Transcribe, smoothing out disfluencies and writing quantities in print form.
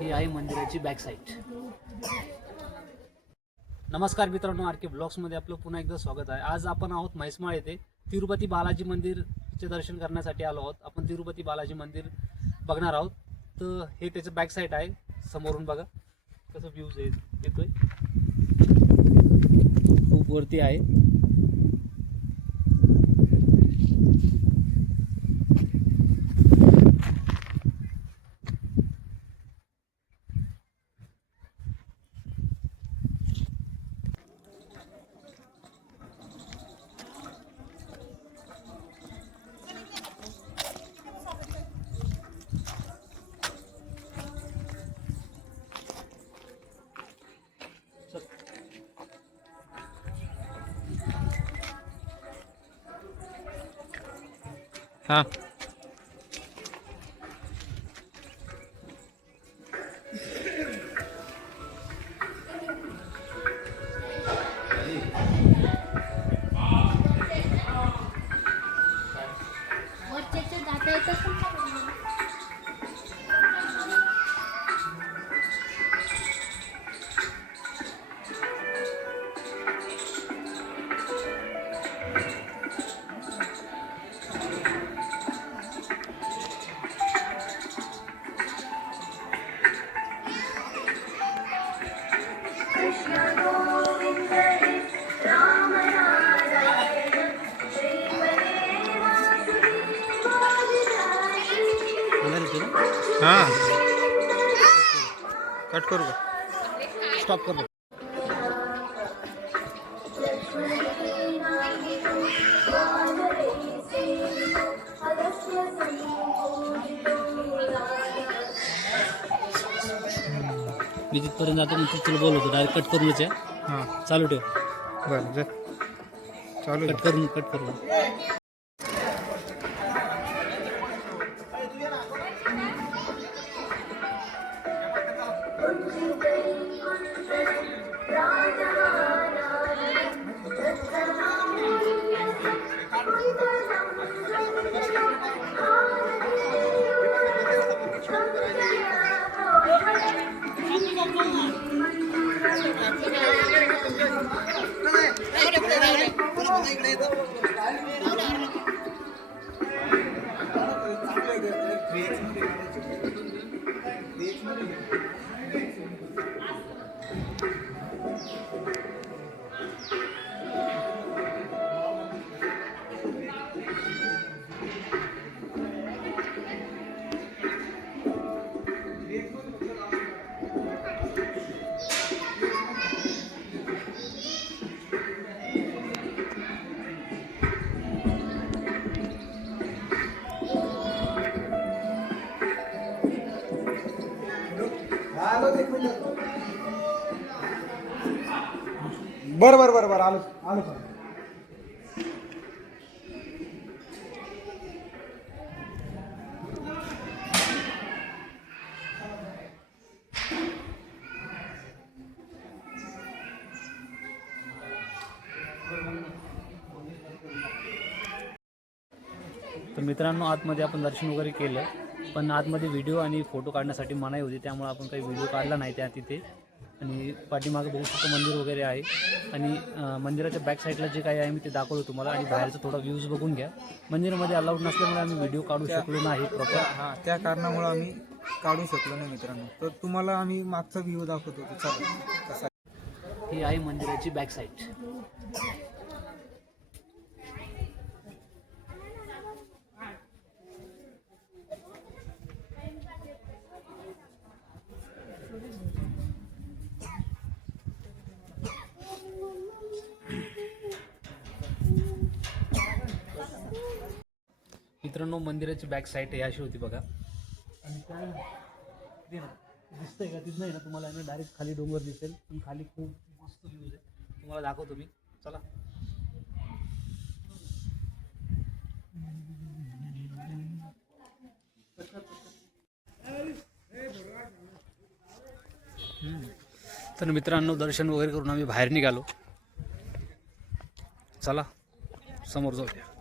ही आहे मंदिराची back side. नमस्कार मित्रांनो, आर के ब्लॉग्समध्ये आपलं पुन्हा एकदा स्वागत आहे। आज आपण आहोत म्हैसमाळ येथे तिरुपती बालाजी मंदिरचे दर्शन करण्यासाठी आलो आहोत। आपण तिरुपती बालाजी मंदिर बघणार आहोत। तर हे त्याचं बॅक साईड आहे, समोरून बघा कसं व्ह्यूज येतोय, खूप वरती आहे। हाँ हाँ कट करू का? स्टॉप कर दो। मी तिथपर्यंत जातो, मग तुला बोलवतो, डायरेक्ट कट करूनच आहे। हाँ चालू ठेव, बरं जा चालू कट करून बरं बरं बरं बरं आलो आलो सर। तर मित्रांनो, आतमध्ये आपण दर्शन वगैरे केलं, पण आतमध्ये व्हिडिओ आणि फोटो काढण्यासाठी मनाई होती, त्यामुळे आपण काही व्हिडिओ काढला नाही त्या तिथे। आणि पाठीमागं बघू शकतो मंदिर वगैरे आहे, आणि मंदिराच्या बॅक साईडला जे काही आहे मी ते दाखवतो तुम्हाला। आणि बाहेरचा थोडा व्ह्यूज बघून घ्या। मंदिरामध्ये अलाउड नसल्यामुळे आम्ही व्हिडिओ काढू शकलो नाही प्रॉपर। हां त्या कारणामुळे आम्ही काढू शकलो नाही मित्रांनो। तर तुम्हाला आम्ही मागचा व्ह्यू दाखवतो, चला कसा ही आहे मंदिराची बॅक साईड। मित्रांनो, मंदिराची बॅक साईड आहे अशी होती बघा। आणि काय दिसतंय का? तिथं नाही ना तुम्हाला, डायरेक्ट खाली डोंगर दिसेल, पण खाली खूप मस्त व्ह्यूज आहे, तुम्हाला दाखवतो मी, चला। तर मित्रांनो, दर्शन वगैरे करून आम्ही बाहेर निघालो, चला समोर जाऊया।